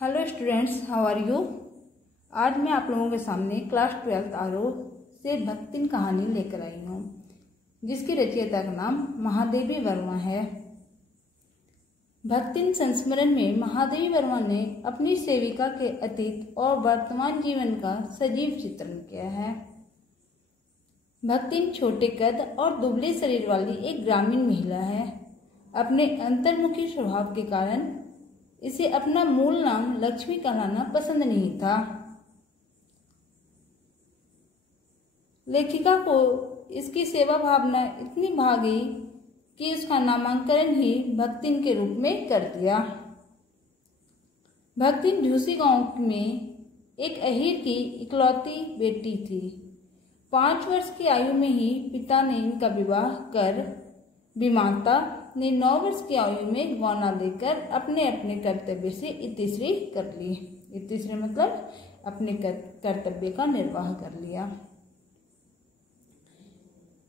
Hello students, how are you. आज मैं आप लोगों के सामने क्लास 12 आरोह से भक्तिन कहानी लेकर आई हूँ, जिसकी रचयिता का नाम महादेवी वर्मा है। भक्तिन संस्मरण में महादेवी वर्मा ने अपनी सेविका के अतीत और वर्तमान जीवन का सजीव चित्रण किया है। भक्तिन छोटे कद और दुबले शरीर वाली एक ग्रामीण महिला है। अपने अंतर्मुखी स्वभाव के कारण इसे अपना मूल नाम लक्ष्मी कहलाना पसंद नहीं था। लेखिका को इसकी सेवा भावना इतनी भा गई कि उसका नामांकन ही भक्तिन के रूप में कर दिया। भक्तिन झूसी गांव में एक अहीर की इकलौती बेटी थी। 5 वर्ष की आयु में ही पिता ने इनका विवाह कर विमाता ने 9 वर्ष की आयु में गौना लेकर अपने अपने कर्तव्य से इतिश्री कर ली। इतिश्री मतलब अपने कर्तव्य का निर्वाह कर लिया।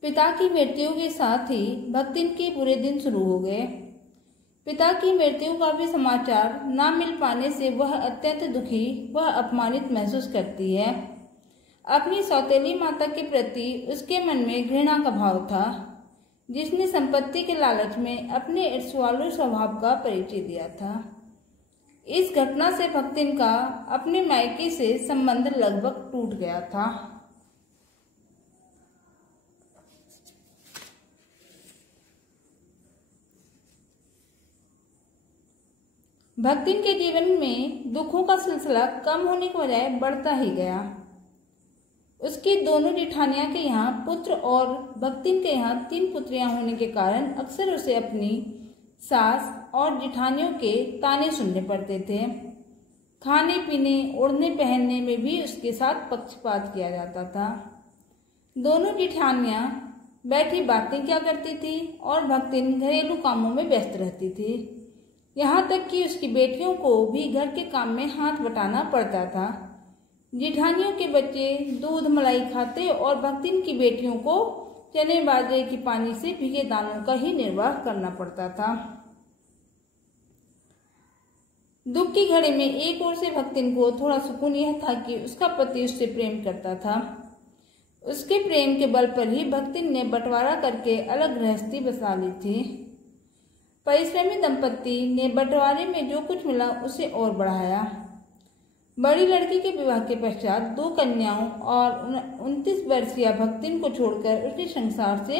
पिता की मृत्यु के साथ ही भक्तिन के बुरे दिन शुरू हो गए। पिता की मृत्यु का भी समाचार न मिल पाने से वह अत्यंत दुखी व अपमानित महसूस करती है। अपनी सौतेली माता के प्रति उसके मन में घृणा का भाव था, जिसने संपत्ति के लालच में अपने ईर्ष्यालु स्वभाव का परिचय दिया था। इस घटना से भक्तिन का अपने मायके से संबंध लगभग टूट गया था। भक्तिन के जीवन में दुखों का सिलसिला कम होने के बजाय बढ़ता ही गया। उसकी दोनों जेठानियां के यहाँ पुत्र और भक्तिन के यहाँ 3 पुत्रियां होने के कारण अक्सर उसे अपनी सास और जेठानियों के ताने सुनने पड़ते थे। खाने पीने ओढ़ने पहनने में भी उसके साथ पक्षपात किया जाता था। दोनों जेठानियां बैठी बातें क्या करती थी और भक्तिन घरेलू कामों में व्यस्त रहती थी। यहाँ तक कि उसकी बेटियों को भी घर के काम में हाथ बटाना पड़ता था। जेठानियों के बच्चे दूध मलाई खाते और भक्तिन की बेटियों को चने बाजरे की पानी से भीगे दानों का ही निर्वाह करना पड़ता था। दुख की घड़ी में एक ओर से भक्तिन को थोड़ा सुकून यह था कि उसका पति उससे प्रेम करता था। उसके प्रेम के बल पर ही भक्तिन ने बंटवारा करके अलग गृहस्थी बसा ली थी। परिश्रमी दंपति ने बंटवारे में जो कुछ मिला उसे और बढ़ाया। बड़ी लड़की के विवाह के पश्चात 2 कन्याओं और 29 वर्षीय भक्तिन को छोड़कर उसने संसार से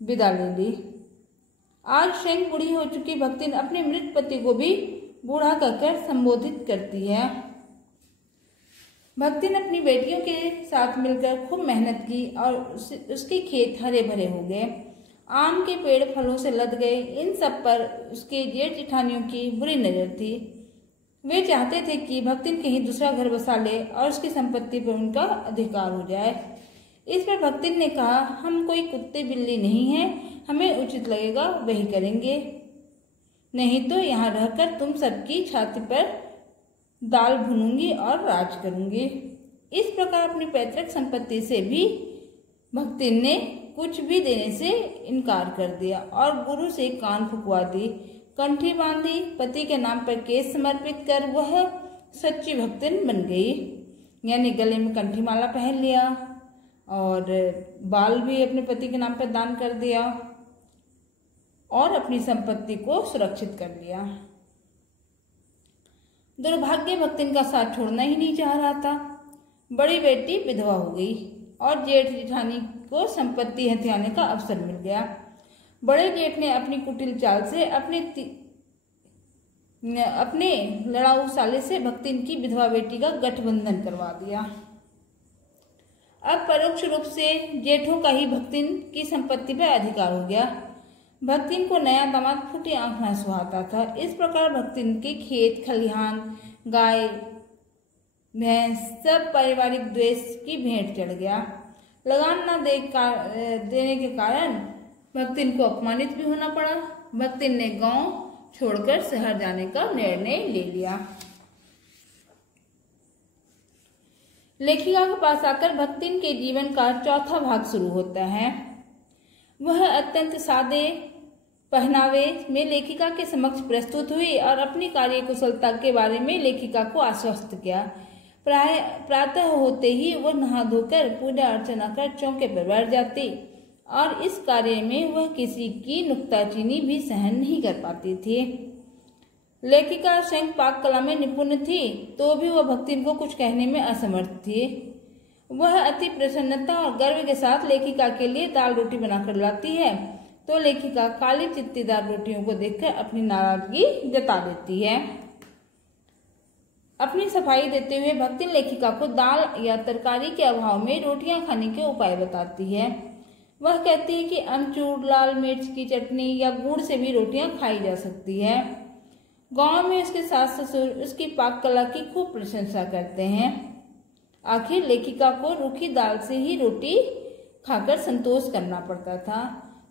विदा ले ली। आज स्वयं बूढ़ी हो चुकी भक्तिन अपने मृत पति को भी बूढ़ा कहकर संबोधित करती है। भक्तिन अपनी बेटियों के साथ मिलकर खूब मेहनत की और उसके खेत हरे भरे हो गए। आम के पेड़ फलों से लद गए। इन सब पर उसके जेठ जेठानियों की बुरी नजर थी। वे चाहते थे कि भक्तिन कहीं दूसरा घर बसा ले और उसकी संपत्ति पर उनका अधिकार हो जाए। इस पर भक्तिन ने कहा, हम कोई कुत्ते बिल्ली नहीं हैं, हमें उचित लगेगा वही करेंगे, नहीं तो यहाँ रहकर तुम सबकी छाती पर दाल भूनूंगी और राज करूंगी। इस प्रकार अपनी पैतृक संपत्ति से भी भक्तिन ने कुछ भी देने से इनकार कर दिया और गुरु से कान फुकवा दी, कंठी बांधी, पति के नाम पर केस समर्पित कर वह सच्ची भक्तिन बन गई। यानी गले में कंठी माला पहन लिया और बाल भी अपने पति के नाम पर दान कर दिया और अपनी संपत्ति को सुरक्षित कर लिया। दुर्भाग्य भक्तिन का साथ छोड़ना ही नहीं चाह रहा था। बड़ी बेटी विधवा हो गई और जेठ जेठानी को संपत्ति हथियाने का अवसर मिल गया। बड़े जेठ ने अपनी कुटिल चाल से अपने लड़ाऊ साले से भक्तिन की विधवा बेटी का गठबंधन करवा दिया। अब परोक्ष रूप से जेठों का ही भक्तिन की संपत्ति पर अधिकार हो गया। भक्तिन को नया दामाद फूटी आंख न सुहाता था। इस प्रकार भक्तिन के खेत खलिहान, गाय भैंस सब पारिवारिक द्वेष की भेंट चढ़ गया। लगान न देने के कारण भक्तिन को अपमानित भी होना पड़ा। भक्तिन ने गांव छोड़कर शहर जाने का निर्णय ले लिया। लेखिका के पास आकर भक्तिन के जीवन का चौथा भाग शुरू होता है। वह अत्यंत सादे पहनावे में लेखिका के समक्ष प्रस्तुत हुई और अपनी कार्य कुशलता के बारे में लेखिका को आश्वस्त किया। प्रातः होते ही वह नहा धोकर पूजा अर्चना कर चौके पर बैठ जाती और इस कार्य में वह किसी की नुक्ताचीनी भी सहन नहीं कर पाती थी। लेखिका स्वयं पाक कला में निपुण थी, तो भी वह भक्तिन को कुछ कहने में असमर्थ थी। वह अति प्रसन्नता और गर्व के साथ लेखिका के लिए दाल रोटी बनाकर लाती है, तो लेखिका काली चित्तीदार रोटियों को देखकर अपनी नाराजगी जता देती है। अपनी सफाई देते हुए भक्तिन लेखिका को दाल या तरकारी के अभाव में रोटियां खाने के उपाय बताती है। वह कहती है कि अमचूर, लाल मिर्च की चटनी या गुड़ से भी रोटियां खाई जा सकती है। गांव में उसके सास ससुर उसकी पाक कला की खूब प्रशंसा करते हैं। आखिर लेखिका को रूखी दाल से ही रोटी खाकर संतोष करना पड़ता था।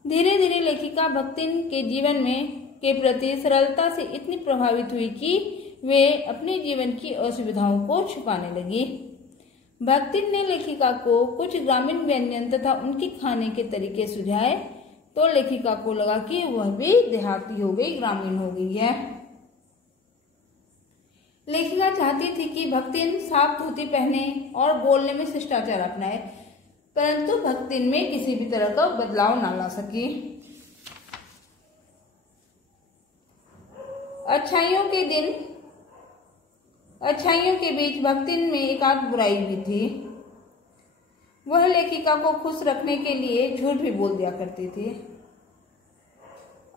धीरे धीरे लेखिका भक्तिन के जीवन में के प्रति सरलता से इतनी प्रभावित हुई कि वे अपने जीवन की असुविधाओं को छुपाने लगी। भक्तिन ने लेखिका को कुछ ग्रामीण व्यंजन तथा उनके खाने के तरीके सुझाए, तो लेखिका को लगा कि वह भी देहाती हो गई, ग्रामीण हो गई है। लेखिका चाहती थी कि भक्तिन साफ धोती पहने और बोलने में शिष्टाचार अपनाए, परंतु भक्तिन में किसी भी तरह का बदलाव न ला सकी। अच्छाइयों के बीच भक्तिन में एक आध बुराई भी थी। वह लेखिका को खुश रखने के लिए झूठ भी बोल दिया करती थी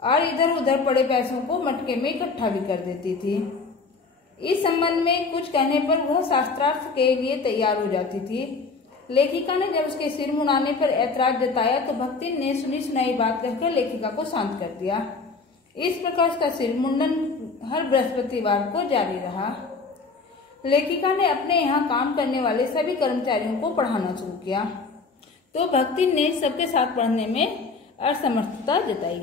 और इधर उधर पड़े पैसों को मटके में इकट्ठा भी कर देती थी। इस संबंध में कुछ कहने पर वह शास्त्रार्थ के लिए तैयार हो जाती थी। लेखिका ने जब उसके सिर मुड़ाने पर ऐतराज जताया तो भक्तिन ने सुनी सुनाई बात कहकर लेखिका को शांत कर दिया। इस प्रकार उसका सिर मुंडन हर बृहस्पतिवार को जारी रहा। लेखिका ने अपने यहाँ काम करने वाले सभी कर्मचारियों को पढ़ाना शुरू किया, तो भक्तिन ने सबके साथ पढ़ने में असमर्थता जताई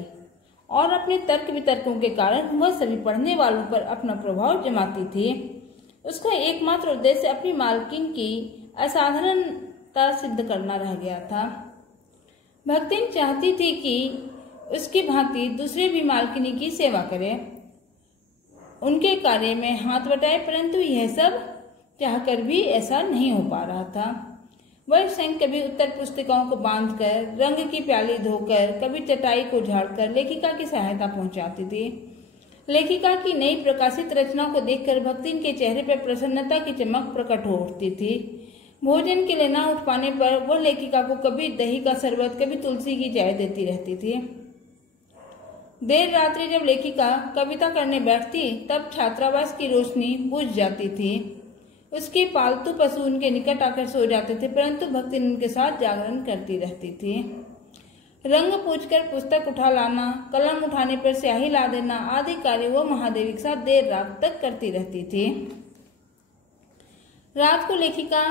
और अपने तर्क वितर्कों के कारण वह सभी पढ़ने वालों पर अपना प्रभाव जमाती थी। उसका एकमात्र उद्देश्य अपनी मालकिन की असाधारणता सिद्ध करना रह गया था। भक्तिन चाहती थी कि उसकी भांति दूसरे भी मालकिनी की सेवा करे, उनके कार्य में हाथ बटाए, परंतु यह सब चाहकर भी ऐसा नहीं हो पा रहा था। वह स्वयं कभी उत्तर पुस्तिकाओं को बांधकर, रंग की प्याली धोकर, कभी चटाई को झाड़कर लेखिका की सहायता पहुंचाती थी। लेखिका की नई प्रकाशित रचना को देखकर भक्तिन के चेहरे पर प्रसन्नता की चमक प्रकट हो उठती थी। भोजन के लिए न उठ पाने पर वह लेखिका को कभी दही का शरबत, कभी तुलसी की चाय देती रहती थी। देर रात्रि जब लेखिका कविता करने बैठती तब छात्रावास की रोशनी बुझ जाती थी। उसके पालतू पशु उनके निकट आकर सो जाते थे, परंतु भक्तिन उनके साथ जागरण करती रहती थी। रंग पूछकर पुस्तक उठा लाना, कलम उठाने पर स्याही ला देना आदि कार्य वह महादेवी के साथ देर रात तक करती रहती थी। रात को लेखिका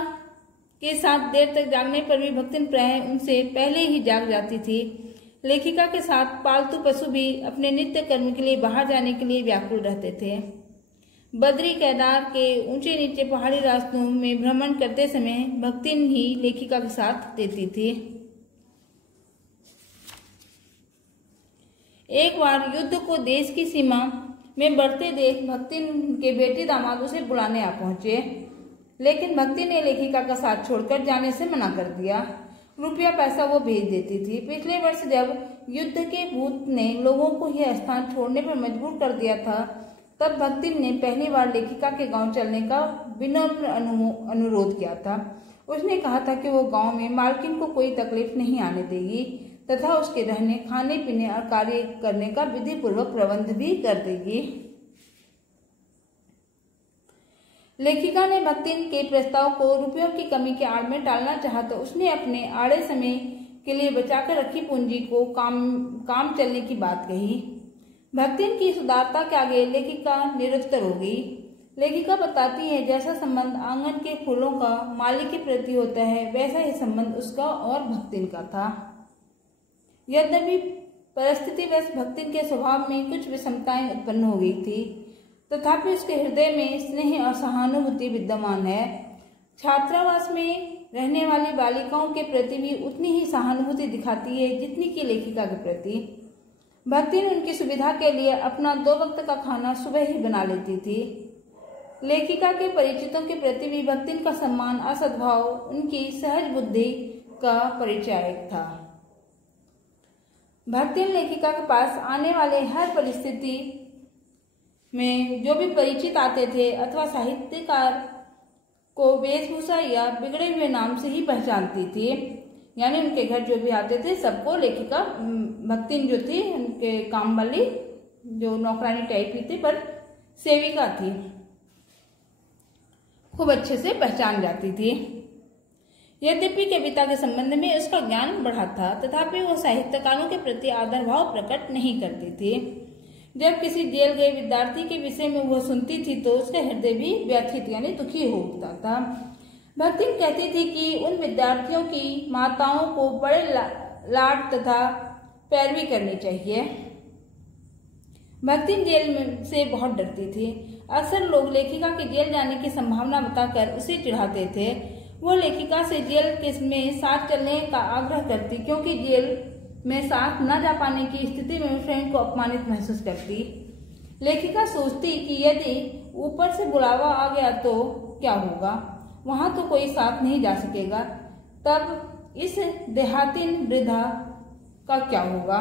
के साथ देर तक जागने पर भी भक्तिन प्राय उनसे पहले ही जाग जाती थी। लेखिका के साथ पालतू पशु भी अपने नित्य कर्म के लिए बाहर जाने के लिए व्याकुल रहते थे। बद्री केदार के ऊंचे नीचे पहाड़ी रास्तों में भ्रमण करते समय भक्तिन ही लेखिका के साथ देती थी। एक बार युद्ध को देश की सीमा में बढ़ते देख भक्तिन के बेटे दामाद उसे बुलाने आ पहुंचे, लेकिन भक्ति ने लेखिका का साथ छोड़कर जाने से मना कर दिया। रुपया पैसा वो भेज देती थी। पिछले वर्ष जब युद्ध के भूत ने लोगों को यह स्थान छोड़ने पर मजबूर कर दिया था, तब भक्तिन ने पहली बार लेखिका के गांव चलने का विनम्र अनुरोध किया था। उसने कहा था कि वो गांव में मालकिन को कोई तकलीफ नहीं आने देगी तथा उसके रहने, खाने पीने और कार्य करने का विधि पूर्वक प्रबंध भी कर देगी। लेखिका ने भक्तिन के प्रस्ताव को रुपयों की कमी के आड़ में टालना चाहा, तो उसने अपने आड़े समय के लिए बचाकर रखी पूंजी को काम चलने की बात कही। भक्तिन की सुदारता के आगे लेखिका निरुत्तर हो गई। लेखिका बताती है, जैसा संबंध आंगन के फूलों का माली के प्रति होता है, वैसा ही संबंध उसका और भक्तिन का था। यद्यपि परिस्थितिवश भक्तिन के स्वभाव में कुछ विषमताएं उत्पन्न हो गई थी, तथापि उसके हृदय में स्नेह और सहानुभूति विद्यमान है। छात्रावास में रहने वाली बालिकाओं के प्रति भी उतनी ही सहानुभूति दिखाती है जितनी कि लेखिका के प्रति। भक्तिन उनकी सुविधा के लिए अपना 2 वक्त का खाना सुबह ही बना लेती थी। लेखिका के परिचितों के प्रति भी भक्तिन का सम्मान और सद्भाव उनकी सहज बुद्धि का परिचायक था। भक्तिन लेखिका के पास आने वाले हर परिस्थिति में जो भी परिचित आते थे अथवा साहित्यकार को वेशभूषा या बिगड़े हुए नाम से ही पहचानती थी। यानी उनके घर जो भी आते थे सबको लेखिका भक्तिन जो थी उनके काम वाली जो नौकरानी टाइप की थी पर सेविका थी, खूब अच्छे से पहचान जाती थी। यद्यपि कविता के संबंध में उसका ज्ञान बढ़ा था तथापि वो साहित्यकारों के प्रति आदर भाव प्रकट नहीं करती थी। जब किसी जेल गए विद्यार्थी के विषय में वो सुनती थी तो उसका हृदय भी व्यथित यानी दुखी हो उठता था। भक्तिन कहती थी कि उन विद्यार्थियों की माताओं को बड़े लाड तथा पैरवी करनी चाहिए। भक्तिन जेल से बहुत डरती थी। अक्सर लोग लेखिका के जेल जाने की संभावना बताकर उसे चिढ़ाते थे। वो लेखिका से जेल में साथ चलने का आग्रह करती क्योंकि जेल में साथ न जा पाने की स्थिति में स्वयं को अपमानित महसूस करती। लेखिका सोचती कि यदि ऊपर से बुलावा आ गया तो क्या होगा, वहां तो कोई साथ नहीं जा सकेगा, तब इस देहातीन वृद्धा का क्या होगा।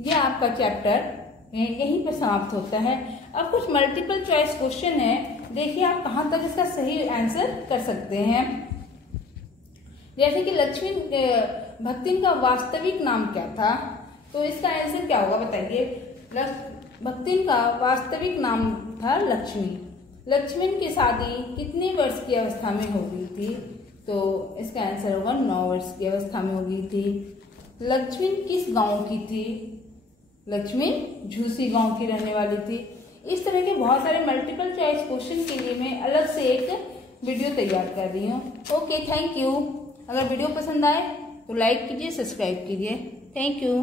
यह आपका चैप्टर यहीं पर समाप्त होता है। अब कुछ मल्टीपल चॉइस क्वेश्चन है, देखिए आप कहां तक इसका सही आंसर कर सकते हैं। जैसे कि लक्ष्मी भक्तिन का वास्तविक नाम क्या था, तो इसका आंसर क्या होगा बताइए। भक्तिन का वास्तविक नाम था लक्ष्मी। लक्ष्मण की शादी कितने वर्ष की अवस्था में हो गई थी, तो इसका आंसर होगा 9 वर्ष की अवस्था में हो गई थी। लक्ष्मी किस गांव की थी, लक्ष्मी झूसी गांव की रहने वाली थी। इस तरह के बहुत सारे मल्टीपल चॉइस क्वेश्चन के लिए मैं अलग से एक वीडियो तैयार कर रही हूँ। Okay, thank you. अगर वीडियो पसंद आए तो लाइक कीजिए, सब्सक्राइब कीजिए। Thank you.